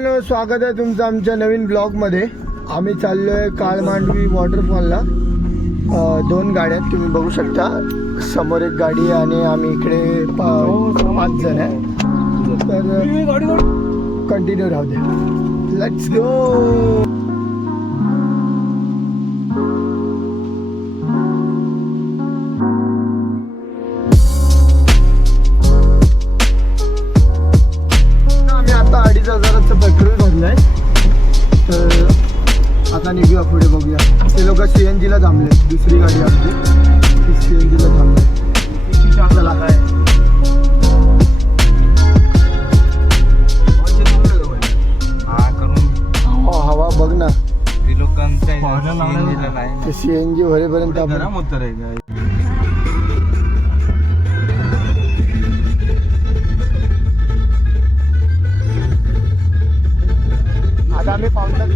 मित्रांनो, स्वागत आहे तुमचं आमच्या नवीन ब्लॉगमध्ये. आम्ही चाललोय काळमांडवी वॉटरफॉलला. 2 गाड्या आहेत, तुम्ही बघू शकता. समोर एक गाडी आहे आणि आम्ही इकडे 5 जण आहे. तर कंटिन्यू राहू दे. Let's go. पेट्रोल भरलंय, तर आता निघूया पुढे. बघूया, ते लोक CNG ला थांबले. दुसरी गाडी आमची ती CNG ला थांबले. चला काय हवा बघ ना, ते CNG भरेपर्यंत आपण आता आम्ही फाउंटन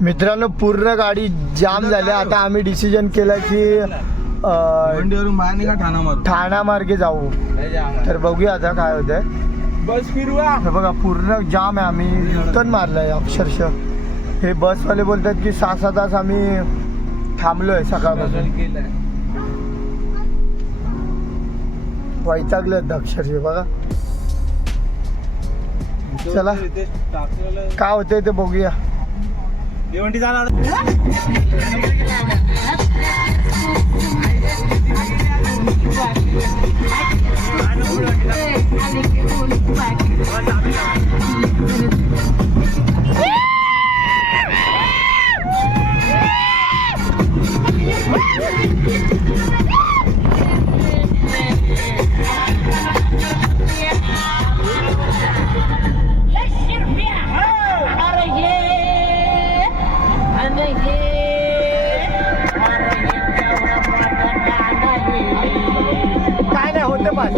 मित्रांनो, पूर्ण गाडी जाम झाली. आता आम्ही डिसिजन केलं की ठाणा मार्गे जाऊ. तर बघूया आता काय होतंय. बस फिरवा. बघा, पूर्ण जाम आहे. आम्ही युटर्न मारलंय अक्षरशः. हे बसवाले बोलतात की 6-6 तास आम्ही थांबलोय सकाळपासून. वैतागलं अक्षरशः. बघा, चला काय होतंय ते बघूया. भिवंडी जाणार. काय नाही होतं पास.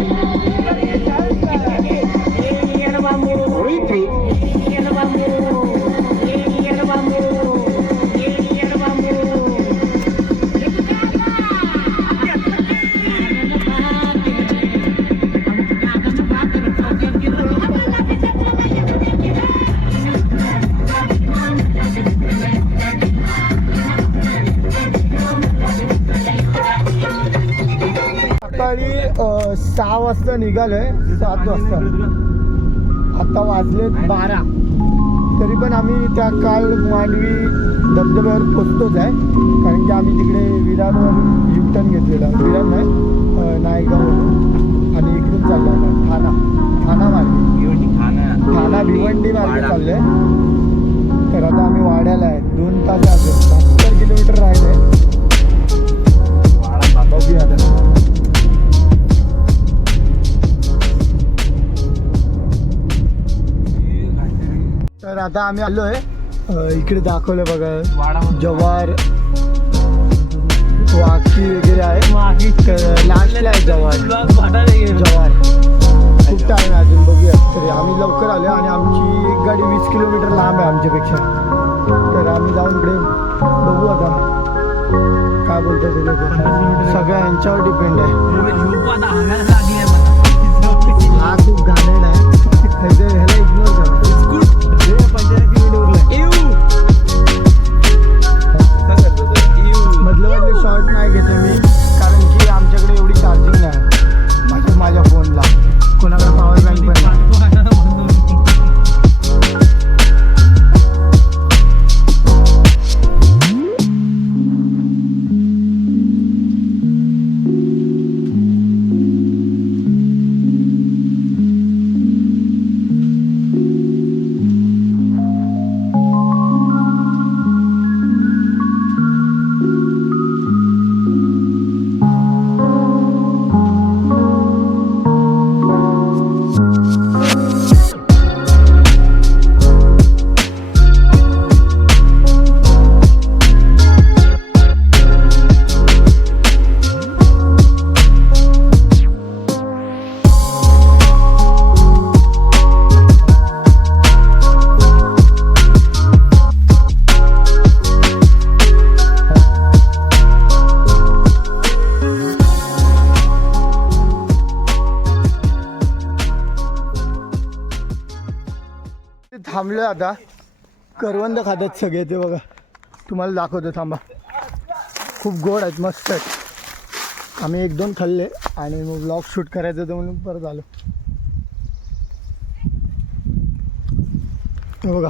सकाळी 6 वाजता निघालोय. 7 वाजता, आता वाजले 12. तरी पण आम्ही त्या काळमांडवी धबधब्यावर पोचतोच आहे. कारण की आम्ही तिकडे विरारवर युटर्न घेतलेला. विरार नाही, नायगाववरून, आणि इकडून चाललो ठाणा मार्गे. ठाणा भिवंडी मार्गे चाललोय. तर आता आम्ही वाड्याला आहे. 2 तास असेल. 70 किलोमीटर राहिले. बघूया आता. तर आता आम्ही आलोय. इकडे दाखवलं बघा, जवार वाकी वगैरे आहे. तर लास्टला आहे जवार. खूप टाइम आहे अजून. बघूया. तरी आम्ही लवकर आलो आणि आमची एक गाडी 20 किलोमीटर लांब आहे आमच्यापेक्षा. तर आम्ही जाऊन इकडे बघू आता काय बोलतात ते लोक. सगळं यांच्यावर डिपेंड आहे. हा खूप घाणेरडा आहे. ह्याला इग्नोर करा. मधले शॉर्ट नाही घेते मी, कारण की आमच्याकडे एवढी चार्जिंग नाही माझ्या फोनला. कोणाकडे पॉवर बँक पण नाही. थांबलोय आता. करवंद खातात सगळे ते बघा, तुम्हाला दाखवतो थांबा. खूप गोड आहेत, मस्त आहेत. आम्ही 1-2 खाल्ले आणि मग ब्लॉग शूट करायचं तर म्हणून परत आलो. हे बघा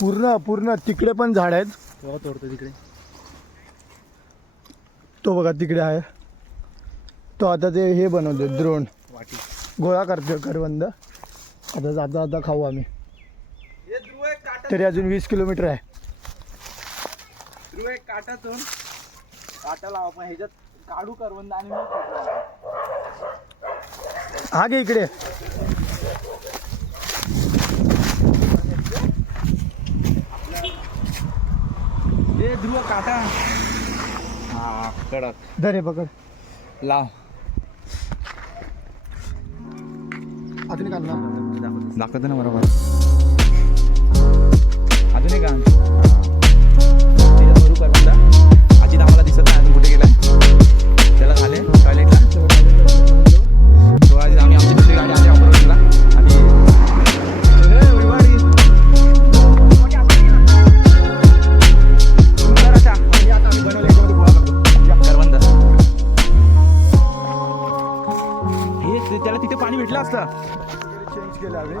पूर्ण पूर्ण तिकडे पण झाड आहेत. तोडतो तिकडे. तो बघा तिकडे आहे. तो आता ते हे बनवते द्रोण वाटी. गोळा करतोय करवंद. आता जाता आता खाऊ आम्ही. तरी अजून 20 किलोमीटर आहे. ध्रुव एक काटातून काटा लावा, पण ह्याच्यात काढू करवंद आणि मग हा घे इकडे. हे ध्रुव काटा. हा कडक. धरे पकड. लाव. अजून काढ ना. दाखवतो ना बरोबर. अजून एक आण. करवंदा अजित आम्हाला दिसत नाही अजून कुठे गेलाय. त्याला झाले टॉयलेटला. तो आज आम्ही आमची दुसरी गाडी आली अमरावतीला आणि करवंद. हे त्याला तिथे पाणी भेटलं असतं. चेंज केलं आम्ही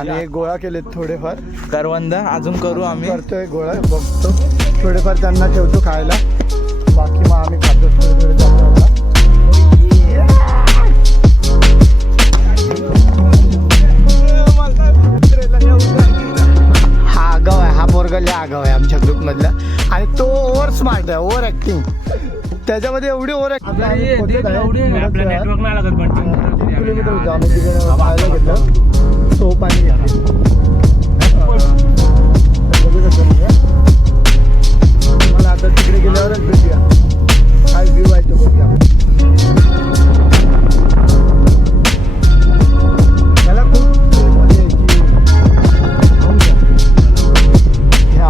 आणि हे गोळा केलेत थोडेफार. करवंद अजून करू आम्ही. करतोय गोळा, बघतो. थोडेफार त्यांना ठेवतो खायला, बाकी मग आम्ही खातो थोडे थोडे जातो आता. हा आगाव आहे, हा पोरगा लय आगाव आहे आमच्या ग्रुप मधला. आणि तो ओव्हर स्मार्ट आहे, ओव्हर ऍक्टिंग. त्याच्यामध्ये एवढी ओव्हर ऍक्टिंग. किलोमीटर होतो आम्ही तिकडे खायला घेतलं. तो पाणी घेतलं. बघू शकतो मला आता तिकडे गेल्यावरच भेटूया. काय व्ह्यू आहे तो बघूया. त्याला खूप मजा यायची. ह्या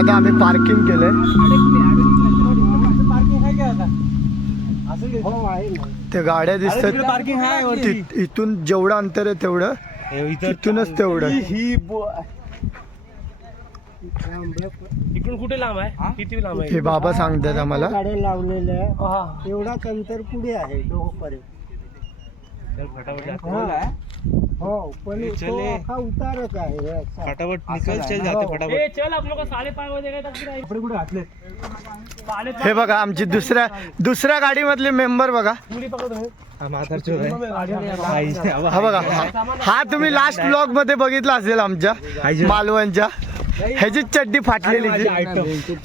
आता आम्ही पार्किंग केलंय. ते गाड्या दिसतात पार्किंग आहे इथून जेवढं अंतर आहे तेवढं इथूनच तेवढं. इकडून कुठे लांब आहे? किती लांब आहे? हे बाबा सांगतात आम्हाला. गाड्या लावलेल्या एवढाच अंतर पुढे आहे दोघपर्यंत. हो पण तो अख्खा उतारच आहे. फटाफट निकल चल जाते फटाफट. चल आप लोग 5:30 बजे गए तक कपड़े कुठे घातले? हे बघा आमची दुसऱ्या गाडीमधले मेंबर बघा. हा बघा हा तुम्ही लास्ट ब्लॉग मध्ये बघितला असेल आमच्या मालवणच्या. ह्याची चड्डी फाटलेली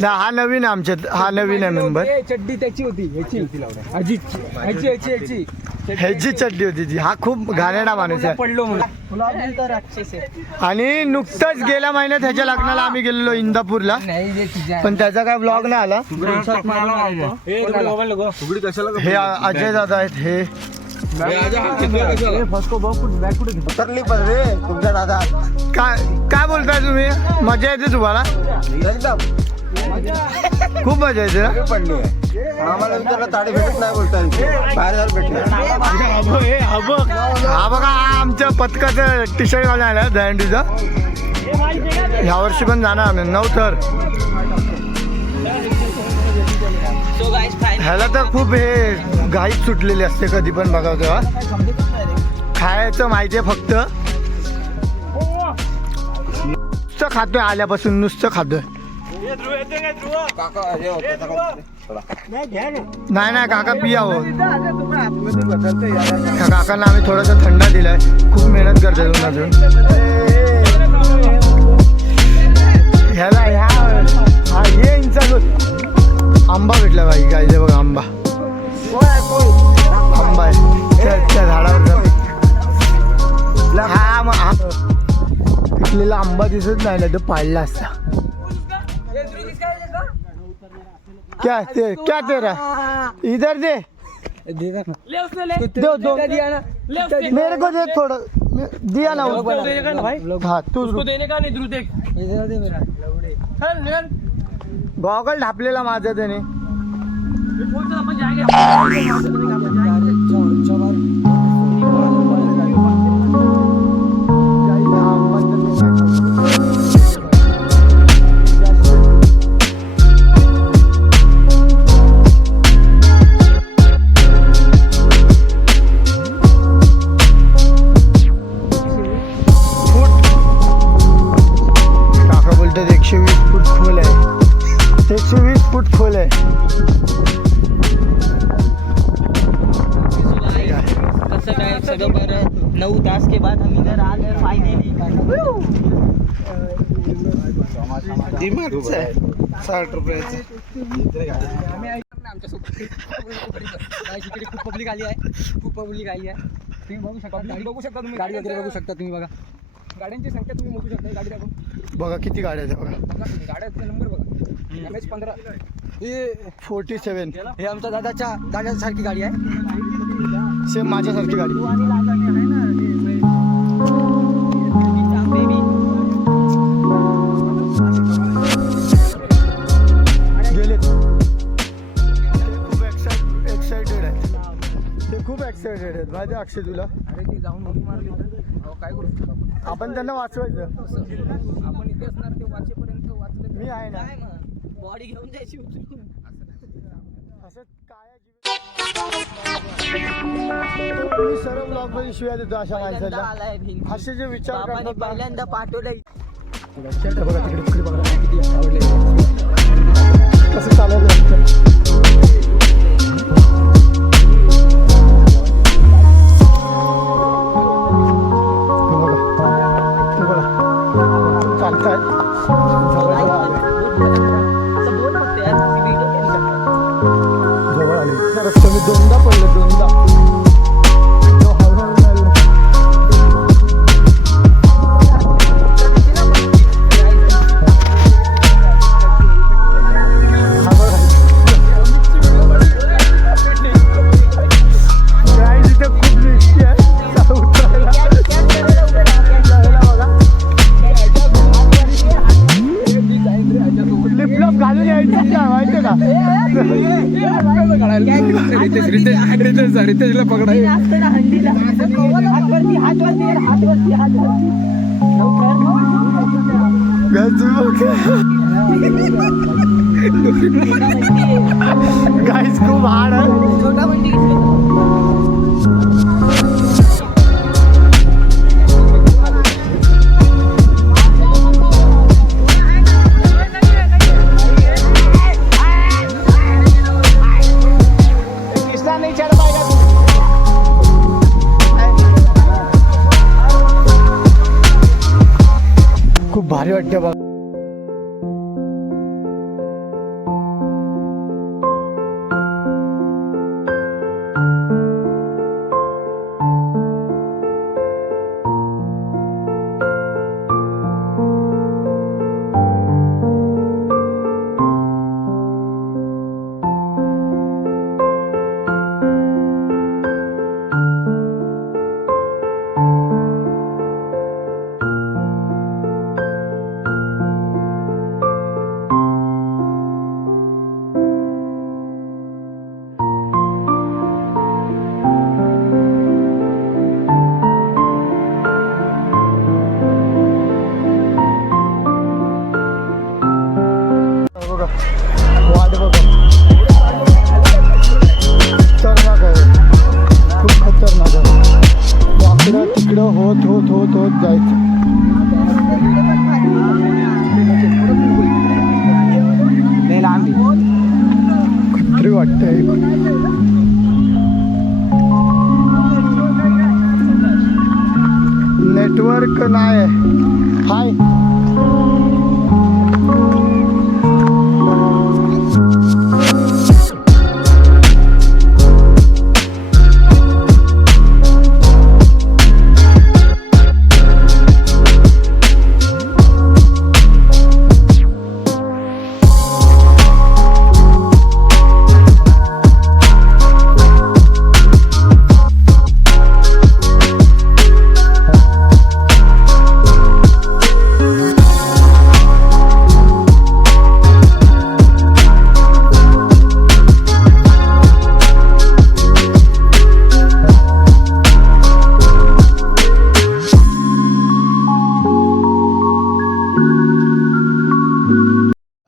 हा नवीन आमच्यात. हा नवीन आहे मेंबर. चड्डी त्याची होती ह्याची चड्डी होती ती. हा खूप घाणेरडा माणूस आहे. पडलो म्हणून. आणि नुकतंच गेल्या महिन्यात ह्याच्या लग्नाला आम्ही गेलेलो इंदापूरला. पण त्याचा काय ब्लॉग नाही आला. हे अजय दादा आहेत. हे उतरली पण रे तुमच्या दादा. काय बोलताय तुम्ही? मजा येते तुम्हाला? एकदम खूप मजा येते ना? पडली आम्हाला विचारलं ताडी भेटत नाही बोलताय. बाहेर जाऊन भेटले. हा बघा हा आमच्या पथकाचं टी शर्ट घालून आला दहंडीचं. ह्या वर्षी पण जाणार आम्ही नव्हतं. ह्याला तर खूप हे घाईत सुटलेली असते कधी पण बघा तेव्हा. खायचं माहितीये फक्त. नुसतं खातोय आल्यापासून नुसतं खातोय. नाही नाही काका पिया हो. काकांना आम्ही थोडासा थंडा दिलाय. खूप मेहनत करतात अजून. ह्याला हे इंचा आंबा भेटला भाई. काय ते बघा आंबा. आंबा आहे त्या झाडावर. हा पिकलेला आंबा दिसत नाही ना तो पाळला असता. क्या तेरा इधर दे. दो मेरे को दे थोड़ा. दिया ना हाँ तू गॉगल ढापलेला माझा त्याने. काका बोलतात 120 फूट खोल आहे. 120 फूट खोल आहे. कसं काय सगळं बरं. 9 तास के बाद हम इधर आ गए फाइनली. 60 रुपयाचं. खूप पब्लिक आली आहे. तुम्ही बघू शकता तुम्ही गाडी वगैरे बघू शकता तुम्ही. बघा गाड्यांची संख्या तुम्ही मोजू शकता. गाडी दाखवून बघा किती गाड्या आहेत बघा. गाड्याचा नंबर बघा. MS15 हे 47. हे आमच्या दादासारखी गाडी आहे. सेम माझ्यासारखी गाडी. गेले खूप एक्साइटेड आहेत माझ्या. अक्षय तुला अरे ती जाऊन उडी मारली तर काय करू शकतो आपण त्यांना वाचवायचं. आपण इथे असणार ते वाचेपर्यंत वाचले. मी आहे ना. बॉडी घेऊन जायची उचलून. असं तुम्ही सर्व ब्लॉग मध्ये शिव्या देतो अशा माणसाला. आलाय भिंत. असे जे विचार बाबांनी करतात पहिल्यांदा पाठवलंय. बघा तिकडे बघा किती आवडले. कसं चालवलं. चालतात जवळ आले. रस्ता मी दोनदा पडलो. दोनदा खूप रिस्की आहे उतरायला. जा रितेशला पकडा गाईस खूप हार्ड आहे. कृष्णा नहीं चढ़ पाएगा तू. खूप भारी वाटते बघ. बघा वाट बघा खतरनाक आहे खूप खतरनाक आहे वाकडं तिकडं होत होत होत होत जायचं खत्री वाटतंय नेटवर्क नाही हाय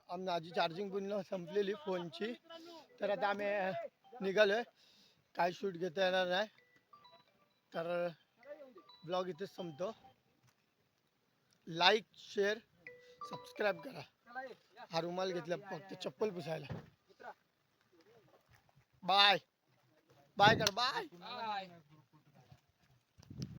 माझी चार्जिंग पूर्ण संपलेली फोनची तर आता आम्ही निघालोय काय शूट घेता येणार नाही तर ब्लॉग इथेच संपतो लाईक शेअर सबस्क्राईब करा हा रुमाल घेतला फक्त चप्पल पुसायला बाय बाय कर बाय